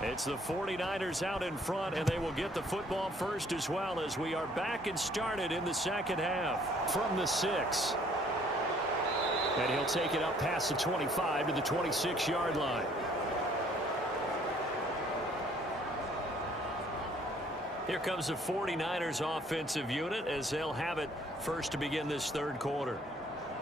It's the 49ers out in front, and they will get the football first as well as we are back and started in the second half from the 6. And he'll take it up past the 25 to the 26-yard line. Here comes the 49ers offensive unit as they'll have it first to begin this third quarter.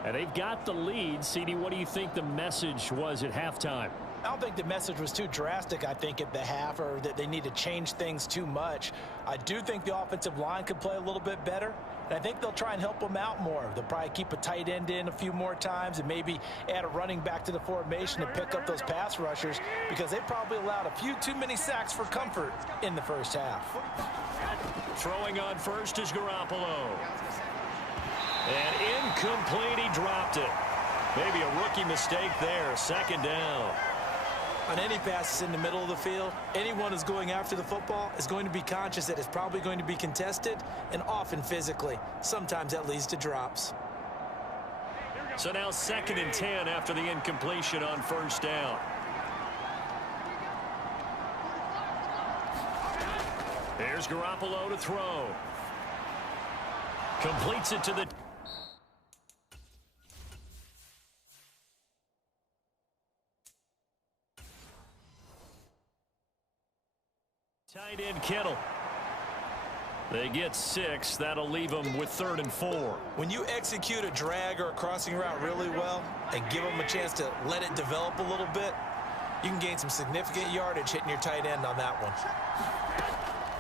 And they've got the lead. CD, what do you think the message was at halftime? I don't think the message was too drastic, I think, at the half, or that they need to change things too much. I do think the offensive line could play a little bit better, and I think they'll try and help them out more. They'll probably keep a tight end in a few more times and maybe add a running back to the formation to pick up those pass rushers, because they probably allowed a few too many sacks for comfort in the first half. Throwing on first is Garoppolo. And incomplete, he dropped it. Maybe a rookie mistake there, second down. On any passes in the middle of the field, anyone who's going after the football is going to be conscious that it's probably going to be contested, and often physically. Sometimes that leads to drops. So now 2nd and 10 after the incompletion on first down. Here's Garoppolo to throw. Completes it to the... tight end Kittle. They get 6. That'll leave them with 3rd and 4. When you execute a drag or a crossing route really well and give them a chance to let it develop a little bit, you can gain some significant yardage hitting your tight end on that one.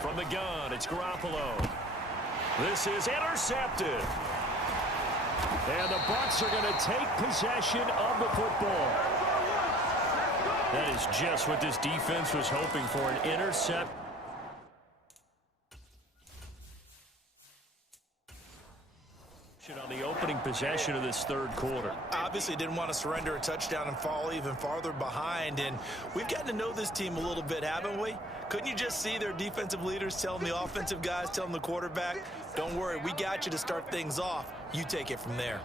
From the gun, it's Garoppolo. This is intercepted. And the Bucs are going to take possession of the football. That is just what this defense was hoping for, an intercept. On the opening possession of this third quarter. Obviously didn't want to surrender a touchdown and fall even farther behind, and we've gotten to know this team a little bit, haven't we? Couldn't you just see their defensive leaders telling the offensive guys, telling the quarterback, don't worry, we got you to start things off. You take it from there.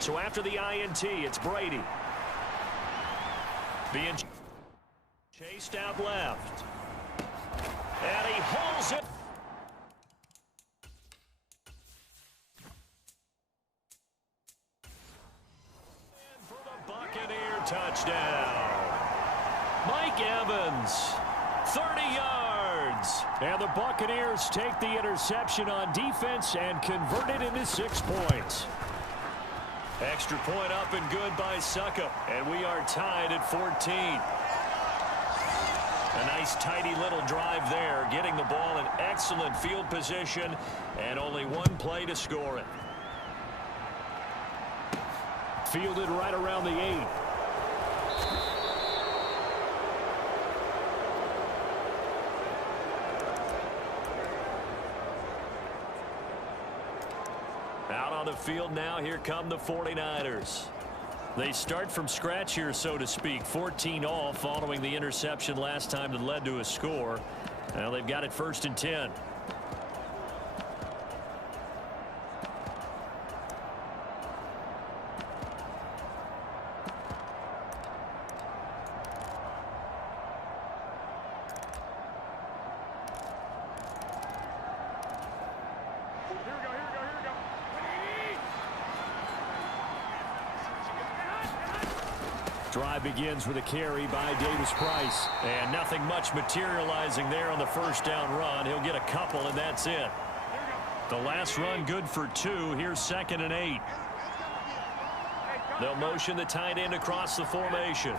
So after the INT, it's Brady. Being chased out left. And he holds it. And for the Buccaneer touchdown. Mike Evans, 30 yards. And the Buccaneers take the interception on defense and convert it into 6 points. Extra point up and good by Suckup, and we are tied at 14. A nice tidy little drive there, getting the ball in excellent field position, and only 1 play to score it. Fielded right around the 8. Out on the field now, here come the 49ers. They start from scratch here, so to speak. 14 all following the interception last time that led to a score. Now they've got it 1st and 10. Drive begins with a carry by Davis-Price. And nothing much materializing there on the first down run. He'll get a couple, and that's it. The last run good for 2. Here's 2nd and 8. They'll motion the tight end across the formation.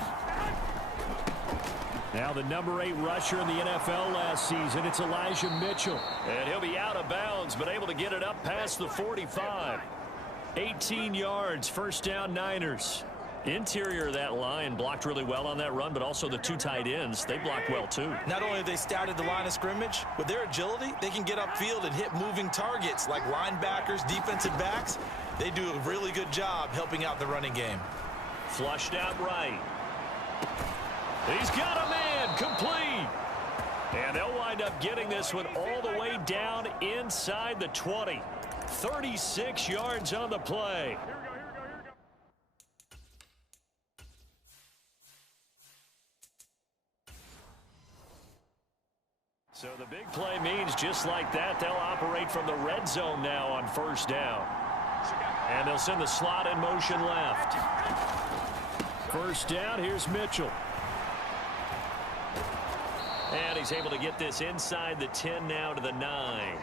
Now the number 8 rusher in the NFL last season, it's Elijah Mitchell. And he'll be out of bounds, but able to get it up past the 45. 18 yards, first down Niners. Interior of that line blocked really well on that run, but also the 2 tight ends, they blocked well too. Not only have they scouted the line of scrimmage, with their agility, they can get upfield and hit moving targets like linebackers, defensive backs. They do a really good job helping out the running game. Flushed out right. He's got a man, complete. And they'll wind wind up getting this one all the way down inside the 20. 36 yards on the play. So the big play means just like that, they'll operate from the red zone now on first down. And they'll send the slot in motion left. First down, here's Mitchell. And he's able to get this inside the 10 now to the 9.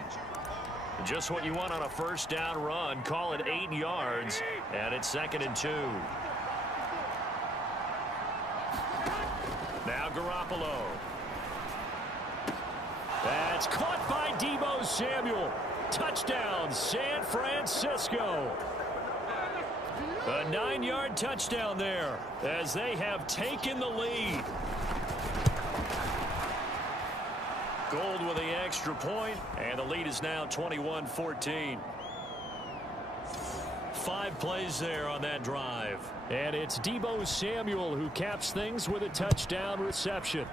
Just what you want on a first down run. Call it 8 yards, and it's 2nd and 2. Now Garoppolo. That's caught by Deebo Samuel. Touchdown, San Francisco. A 9-yard touchdown there as they have taken the lead. Gold with the extra point, and the lead is now 21-14. 5 plays there on that drive. And it's Deebo Samuel who caps things with a touchdown reception.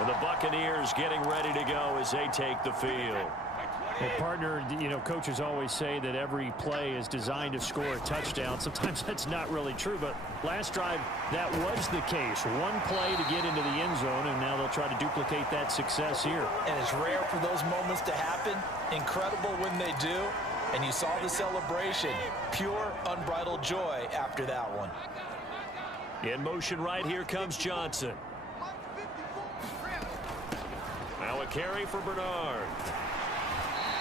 And the Buccaneers getting ready to go as they take the field. Well, partner, you know, coaches always say that every play is designed to score a touchdown. Sometimes that's not really true, but last drive, that was the case. One play to get into the end zone, and now they'll try to duplicate that success here. And it's rare for those moments to happen. Incredible when they do. And you saw the celebration. Pure, unbridled joy after that one. In motion right, here comes Johnson. Now a carry for Bernard.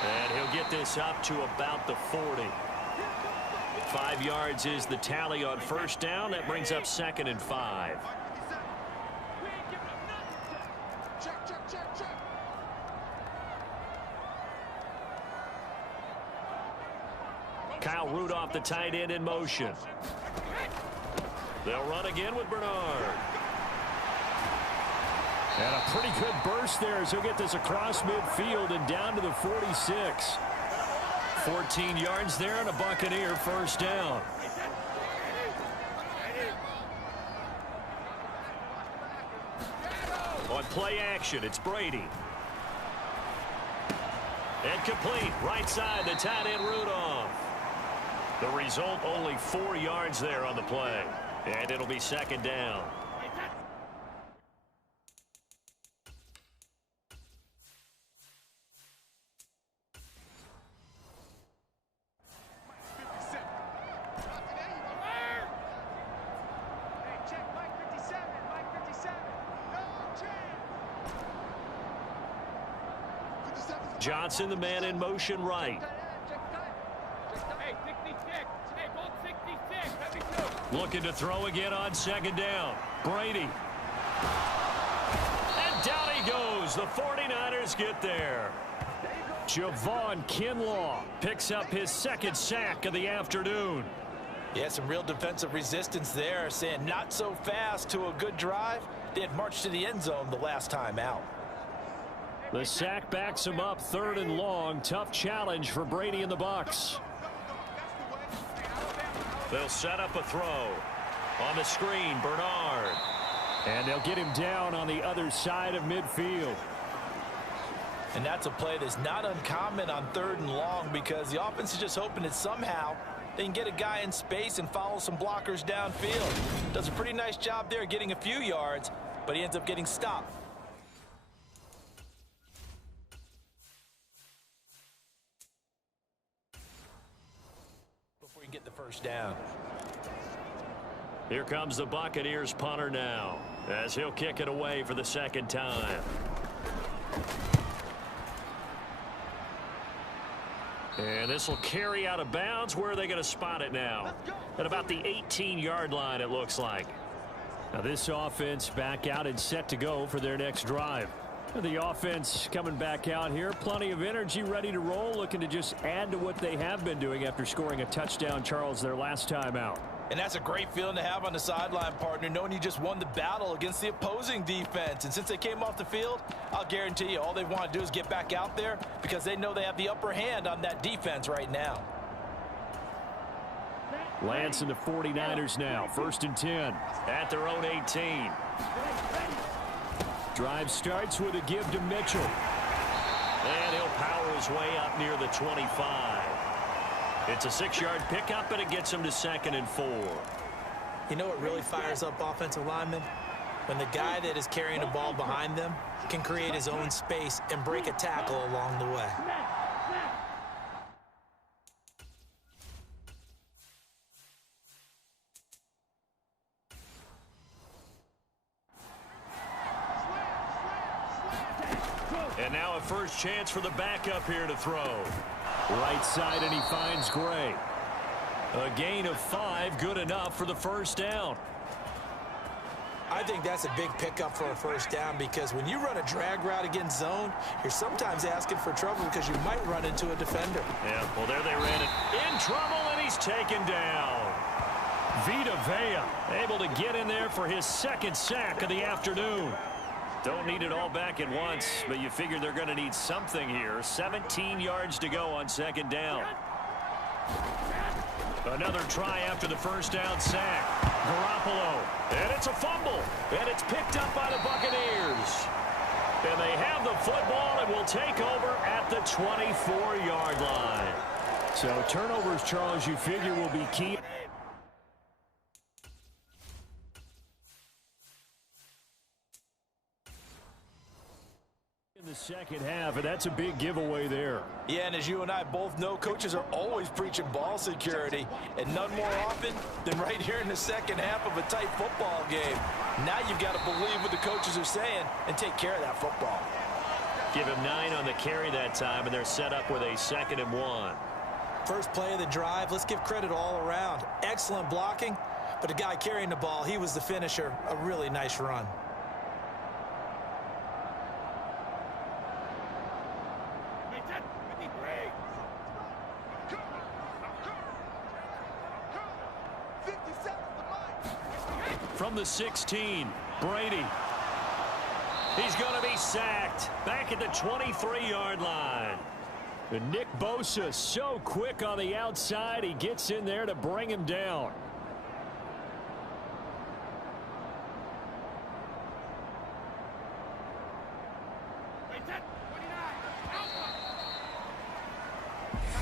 And he'll get this up to about the 40. 5 yards is the tally on first down. That brings up 2nd and 5. Kyle Rudolph, the tight end, in motion. They'll run again with Bernard. And a pretty good burst there as he'll get this across midfield and down to the 46. 14 yards there and a Buccaneer first down. On play action, it's Brady. And complete. Right side, the tight end Rudolph. The result, only 4 yards there on the play. And it'll be 2nd down. Johnson, the man in motion right. Looking to throw again on 2nd down. Brady. And down he goes. The 49ers get there. Javon Kinlaw picks up his 2nd sack of the afternoon. Yeah, some real defensive resistance there, saying not so fast to a good drive. They had marched to the end zone the last time out. The sack backs him up, 3rd and long. Tough challenge for Brady and the Bucs. They'll set up a throw. On the screen, Bernard. And they'll get him down on the other side of midfield. And that's a play that's not uncommon on 3rd and long because the offense is just hoping that somehow they can get a guy in space and follow some blockers downfield. Does a pretty nice job there getting a few yards, but he ends up getting stopped. Before you get the first down. Here comes the Buccaneers punter now as he'll kick it away for the 2nd time. And this will carry out of bounds. Where are they going to spot it now? At about the 18-yard line, it looks like. Now this offense back out and set to go for their next drive. The offense coming back out here. Plenty of energy, ready to roll, looking to just add to what they have been doing after scoring a touchdown, Charles, their last time out. And that's a great feeling to have on the sideline, partner, knowing you just won the battle against the opposing defense. And since they came off the field, I'll guarantee you all they want to do is get back out there because they know they have the upper hand on that defense right now. Lance and the 49ers now. 1st and 10. At their own 18. Drive starts with a give to Mitchell. And he'll power his way up near the 25. It's a 6-yard pickup, and it gets him to 2nd and 4. You know what really fires up offensive linemen? When the guy that is carrying the ball behind them can create his own space and break a tackle along the way. And now a first chance for the backup here to throw. Right side, and he finds Gray. A gain of 5, good enough for the first down. I think that's a big pickup for a first down because when you run a drag route against zone, you're sometimes asking for trouble because you might run into a defender. Yeah, well, there they ran it. In trouble, and he's taken down. Vita Vea able to get in there for his 2nd sack of the afternoon. Don't need it all back at once, but you figure they're going to need something here. 17 yards to go on 2nd down. Another try after the first down sack. Garoppolo, and it's a fumble, and it's picked up by the Buccaneers. And they have the football and will take over at the 24-yard line. So turnovers, Charles, you figure will be key. In the second half, and that's a big giveaway there. Yeah, and as you and I both know, coaches are always preaching ball security, and none more often than right here in the second half of a tight football game. Now you've got to believe what the coaches are saying and take care of that football. Give him 9 on the carry that time, and they're set up with a 2nd and 1. First play of the drive, let's give credit all around. Excellent blocking, but the guy carrying the ball, he was the finisher. A really nice run. From the 16, Brady. He's going to be sacked back at the 23-yard line. And Nick Bosa so quick on the outside, he gets in there to bring him down.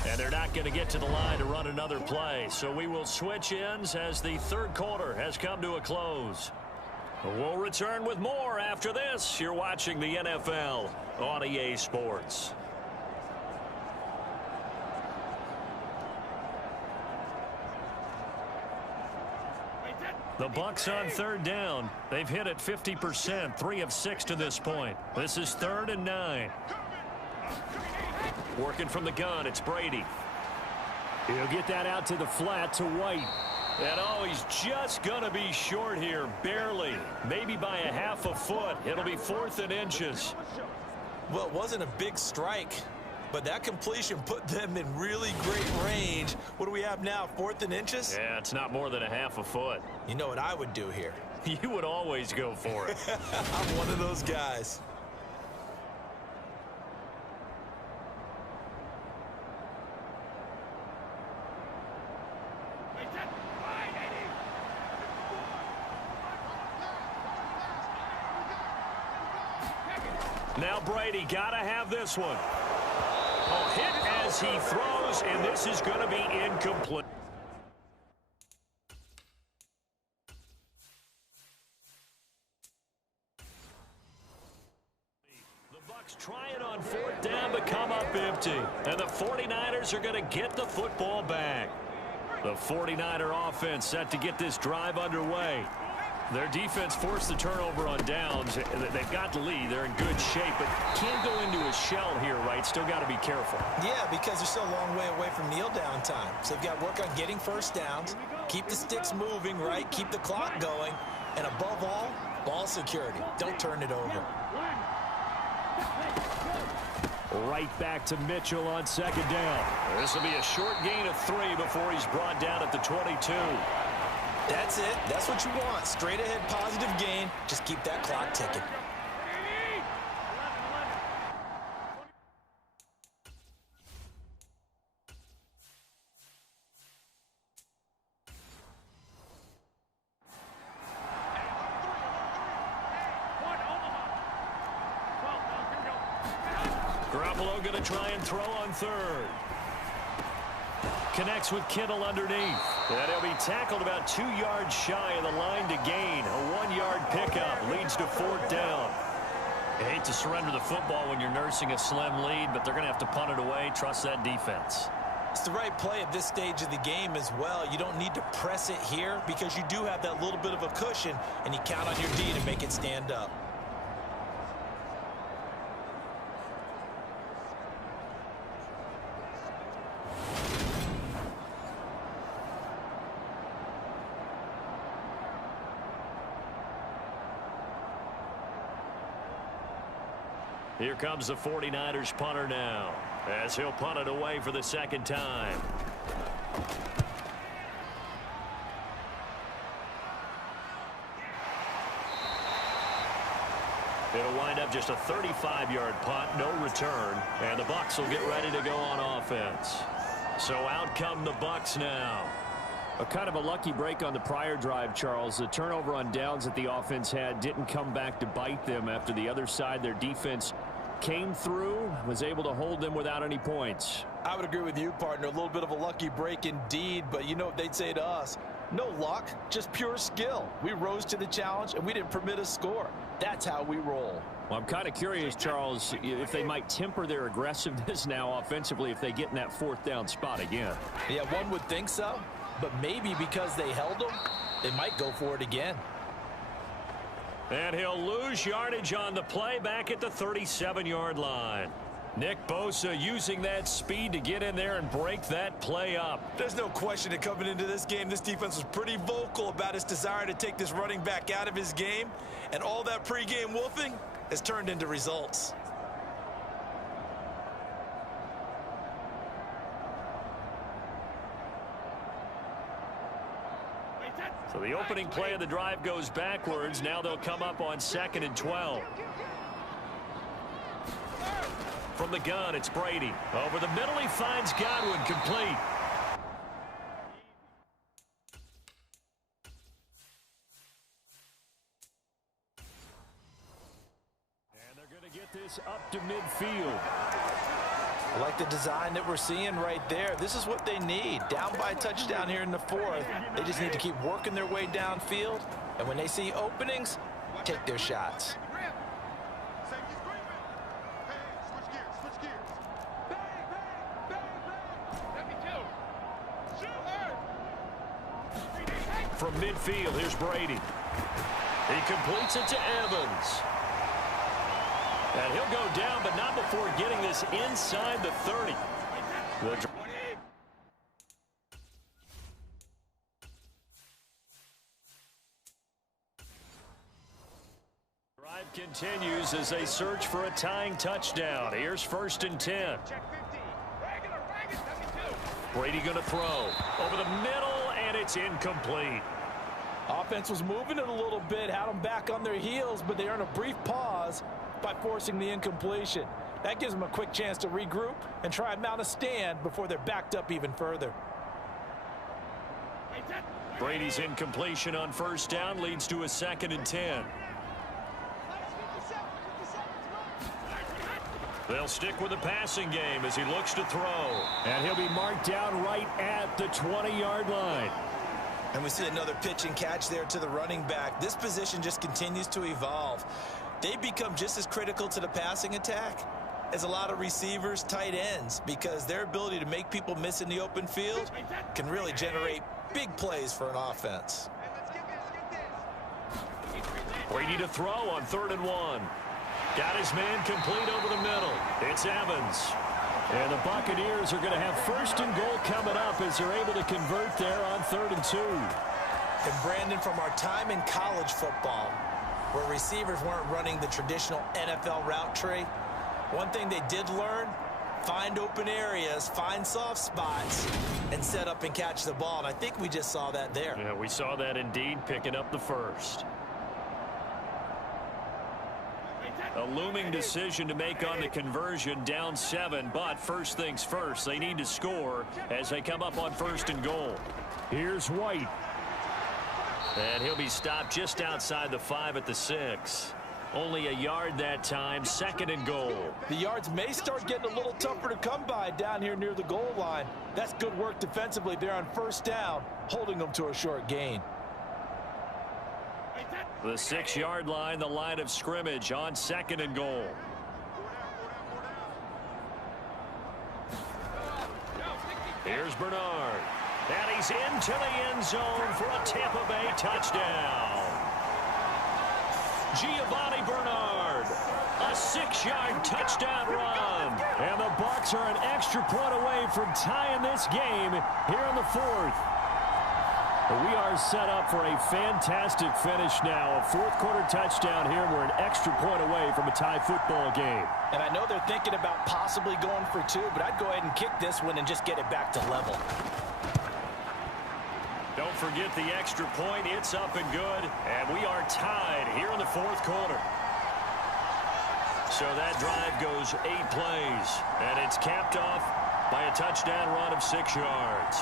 And they're not going to get to the line to run another play. So we will switch ends as the 3rd quarter has come to a close. We'll return with more after this. You're watching the NFL on EA Sports. The Bucs on 3rd down. They've hit it 50%, 3 of 6 to this point. This is 3rd and 9. Working from the gun, it's Brady. He'll get that out to the flat to White. And oh, he's just going to be short here, barely. Maybe by a half a foot. It'll be 4th and inches. Well, it wasn't a big strike, but that completion put them in really great range. What do we have now, 4th and inches? Yeah, it's not more than a half a foot. You know what I would do here? You would always go for it. I'm one of those guys. Now Brady got to have this one. Oh, hit as he throws, and this is going to be incomplete. The Bucs try it on 4th down, but come up empty. And the 49ers are going to get the football back. The 49er offense set to get this drive underway. Their defense forced the turnover on downs. They've got the lead. They're in good shape, but can't go into a shell here, right? Still got to be careful. Yeah, because they're still a long way away from kneel down time. So they've got to work on getting first downs, keep the sticks moving, right? Keep the clock going. And above all, ball security. Don't turn it over. Right back to Mitchell on 2nd down. This will be a short gain of 3 before he's brought down at the 22. That's it. That's what you want. Straight ahead positive gain. Just keep that clock ticking. Buffalo going to try and throw on third. Connects with Kittle underneath. And he'll be tackled about 2 yards shy of the line to gain. A 1-yard pickup leads to 4th down. You hate to surrender the football when you're nursing a slim lead, but they're going to have to punt it away. Trust that defense. It's the right play at this stage of the game as well. You don't need to press it here because you do have that little bit of a cushion, and you count on your D to make it stand up. Here comes the 49ers punter now, as he'll punt it away for the 2nd time. It'll wind up just a 35-yard punt, no return, and the Bucs will get ready to go on offense. So out come the Bucs now. A kind of a lucky break on the prior drive, Charles. The turnover on downs that the offense had didn't come back to bite them after the other side. Their defense came through, was able to hold them without any points. I would agree with you, partner. A little bit of a lucky break indeed, but you know what they'd say to us? No luck, just pure skill. We rose to the challenge, and we didn't permit a score. That's how we roll. Well, I'm kind of curious, Charles, if they might temper their aggressiveness now offensively if they get in that 4th down spot again. Yeah, one would think so, but maybe because they held them, they might go for it again. And he'll lose yardage on the play back at the 37-yard line. Nick Bosa using that speed to get in there and break that play up. There's no question that coming into this game, this defense was pretty vocal about its desire to take this running back out of his game. And all that pregame wolfing has turned into results. So the opening play of the drive goes backwards. Now they'll come up on 2nd and 12. From the gun, it's Brady. Over the middle, he finds Godwin, complete. And they're going to get this up to midfield. I like the design that we're seeing right there. This is what they need. Down by a touchdown here in the 4th. They just need to keep working their way downfield. And when they see openings, take their shots. From midfield, here's Brady. He completes it to Evans. And he'll go down, but not before getting this inside the 30. The drive continues as they search for a tying touchdown. Here's 1st and 10. Brady going to throw over the middle, and it's incomplete. Offense was moving it a little bit, had them back on their heels, but they earned a brief pause by forcing the incompletion. That gives them a quick chance to regroup and try and mount a stand before they're backed up even further. Brady's incompletion on 1st down leads to a 2nd and 10. They'll stick with the passing game as he looks to throw. And he'll be marked down right at the 20-yard line. And we see another pitch and catch there to the running back. This position just continues to evolve. They become just as critical to the passing attack as a lot of receivers, tight ends, because their ability to make people miss in the open field can really generate big plays for an offense. Brady to throw on 3rd and 1. Got his man complete over the middle. It's Evans. And the Buccaneers are going to have 1st and goal coming up as they're able to convert there on 3rd and 2. And Brandon, from our time in college football, where receivers weren't running the traditional NFL route tree, one thing they did learn, find open areas, find soft spots, and set up and catch the ball. And I think we just saw that there. Yeah, we saw that indeed, picking up the 1st. A looming decision to make on the conversion, down 7, but first things first, they need to score as they come up on 1st and goal. Here's White. And he'll be stopped just outside the 5 at the 6. Only a yard that time, 2nd and goal. The yards may start getting a little tougher to come by down here near the goal line. That's good work defensively there on 1st down, holding them to a short gain. The 6-yard line, the line of scrimmage on 2nd and goal. Here's Bernard. And he's into the end zone for a Tampa Bay touchdown. Giovanni Bernard, a 6-yard touchdown run. And the Bucs are an extra point away from tying this game here in the 4th. We are set up for a fantastic finish now. A 4th-quarter touchdown here. We're an extra point away from a tie football game. And I know they're thinking about possibly going for 2, but I'd go ahead and kick this one and just get it back to level. Don't forget the extra point. It's up and good. And we are tied here in the 4th quarter. So that drive goes 8 plays. And it's capped off by a touchdown run of 6 yards.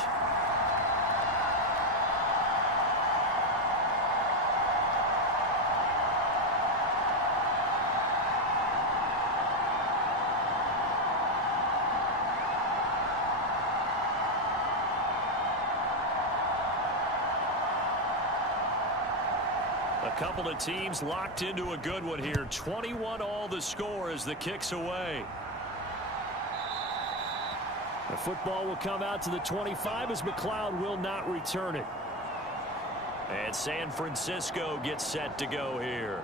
A couple of teams locked into a good one here. 21 all the score as the kick's away. The football will come out to the 25 as McLeod will not return it. And San Francisco gets set to go here.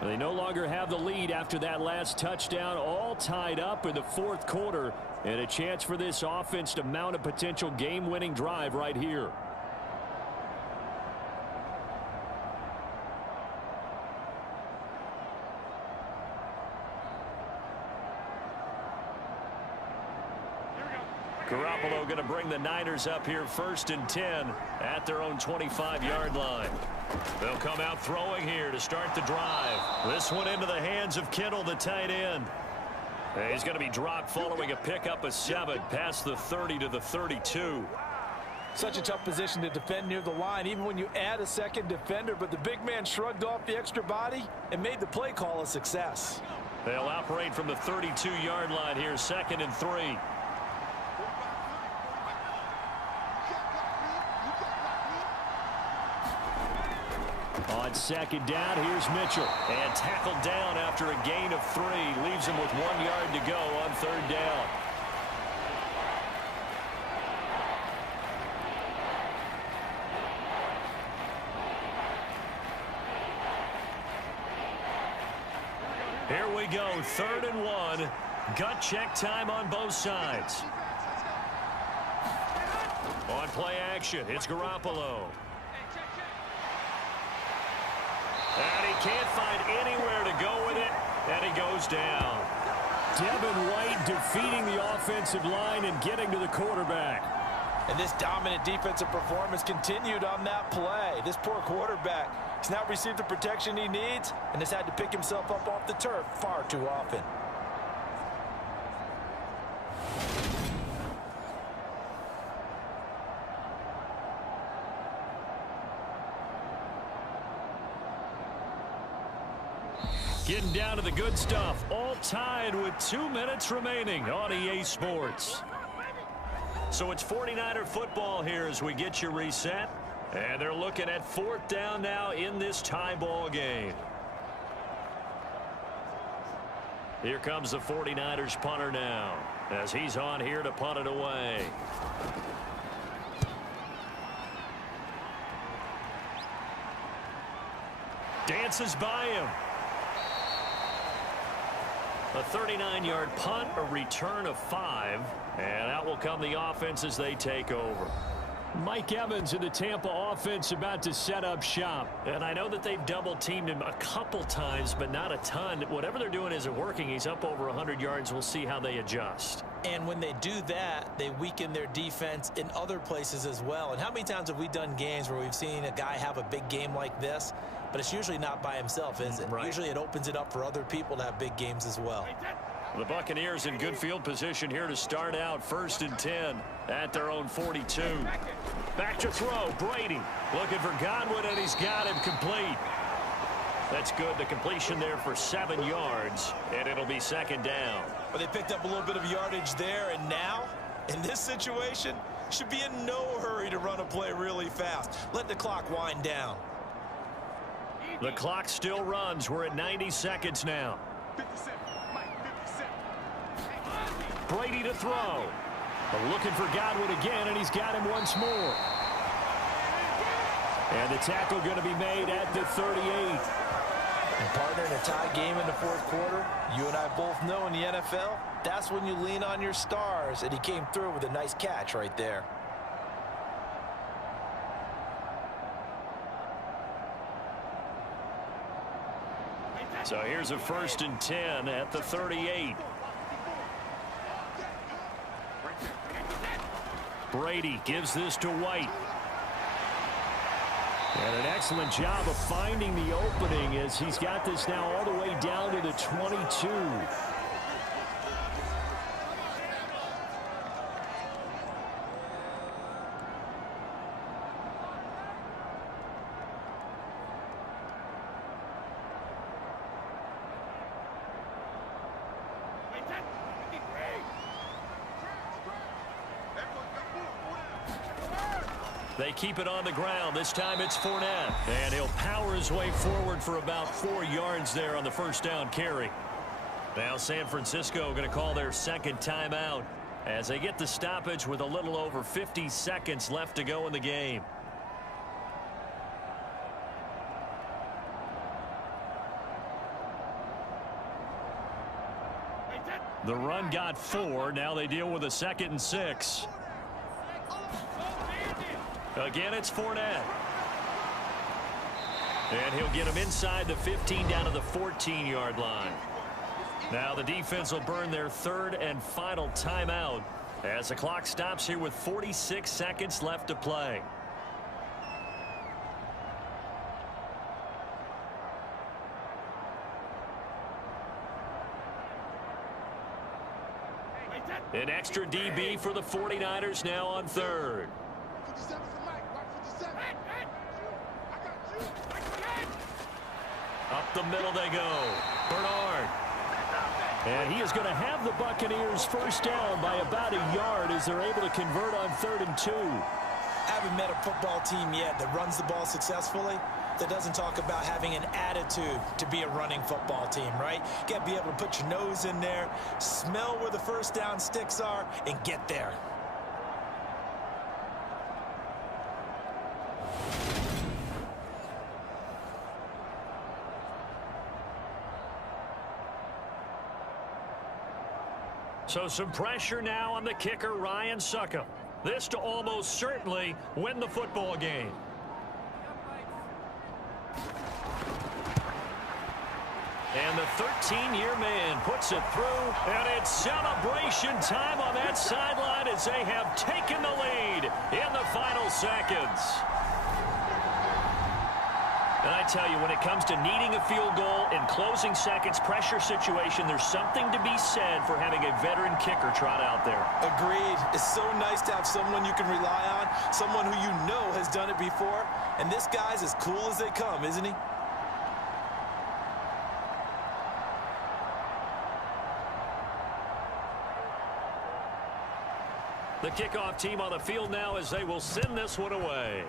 They no longer have the lead after that last touchdown, all tied up in the 4th quarter, and a chance for this offense to mount a potential game-winning drive right here. Garoppolo going to bring the Niners up here 1st and 10 at their own 25-yard line. They'll come out throwing here to start the drive. This one into the hands of Kittle, the tight end. He's going to be dropped following a pickup of 7 past the 30 to the 32. Such a tough position to defend near the line, even when you add a 2nd defender, but the big man shrugged off the extra body and made the play call a success. They'll operate from the 32-yard line here, 2nd and 3. On 2nd down, here's Mitchell. And tackled down after a gain of 3. Leaves him with 1 yard to go on 3rd down. Here we go, 3rd and 1. Gut check time on both sides. On play action, it's Garoppolo. And he can't find anywhere to go with it, and he goes down. Devin White defeating the offensive line and getting to the quarterback. And this dominant defensive performance continued on that play. This poor quarterback has not received the protection he needs and has had to pick himself up off the turf far too often. Getting down to the good stuff. All tied with 2 minutes remaining on EA Sports. So it's 49er football here as we get you reset. And they're looking at 4th down now in this tie ball game. Here comes the 49ers punter now as he's on here to punt it away. Dances by him. A 39-yard punt, a return of 5, and out will come the offense as they take over. Mike Evans in the Tampa offense about to set up shop. And I know that they've double-teamed him a couple times, but not a ton. Whatever they're doing isn't working. He's up over 100 yards. We'll see how they adjust. And when they do that, they weaken their defense in other places as well. And how many times have we done games where we've seen a guy have a big game like this, but it's usually not by himself, is it? Right. Usually it opens it up for other people to have big games as well. The Buccaneers in good field position here to start out 1st and 10 at their own 42. Back to throw, Brady looking for Godwin, and he's got him complete. That's good. The completion there for 7 yards, and it'll be second down. Well, they picked up a little bit of yardage there, and now, in this situation, should be in no hurry to run a play really fast. Let the clock wind down. The clock still runs. We're at 90 seconds now. 57. Mike, 57. Brady to throw. Looking for Godwin again, and he's got him once more. And the tackle going to be made at the 38. And partner, in a tie game in the fourth quarter, you and I both know in the NFL, that's when you lean on your stars, and he came through with a nice catch right there. So here's a 1st and 10 at the 38. Brady gives this to White. And an excellent job of finding the opening as he's got this now all the way down to the 22. They keep it on the ground. This time it's Fournette. And he'll power his way forward for about 4 yards there on the first down carry. Now San Francisco going to call their second timeout as they get the stoppage with a little over 50 seconds left to go in the game. The run got 4. Now they deal with a 2nd and 6. Again, it's Fournette. And he'll get him inside the 15 down to the 14-yard line. Now the defense will burn their 3rd and final timeout as the clock stops here with 46 seconds left to play. An extra DB for the 49ers now on 3rd. Up the middle they go. Bernard. And he is going to have the Buccaneers first down by about a yard as they're able to convert on 3rd and 2. Haven't met a football team yet that runs the ball successfully, that doesn't talk about having an attitude to be a running football team, right? You got to be able to put your nose in there, smell where the first down sticks are, and get there. So some pressure now on the kicker, Ryan Succop. This to almost certainly win the football game. And the 13-year man puts it through, and it's celebration time on that sideline as they have taken the lead in the final seconds. And I tell you, when it comes to needing a field goal in closing seconds, pressure situation, there's something to be said for having a veteran kicker trot out there. Agreed. It's so nice to have someone you can rely on, someone who you know has done it before. And this guy's as cool as they come, isn't he? The kickoff team on the field now as they will send this one away.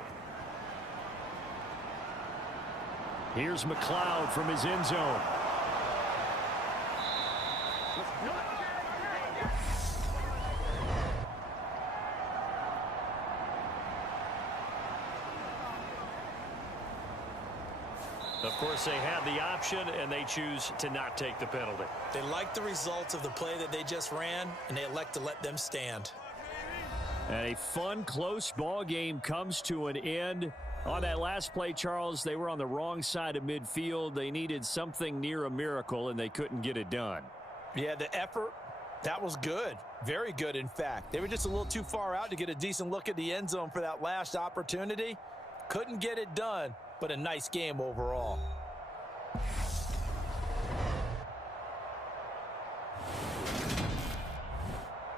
Here's McLeod from his end zone. Of course, they have the option, and they choose to not take the penalty. They like the results of the play that they just ran, and they elect to let them stand. And a fun, close ball game comes to an end. On that last play, Charles, they were on the wrong side of midfield. They needed something near a miracle, and they couldn't get it done. Yeah, the effort, that was good. Very good, in fact. They were just a little too far out to get a decent look at the end zone for that last opportunity. Couldn't get it done, but a nice game overall.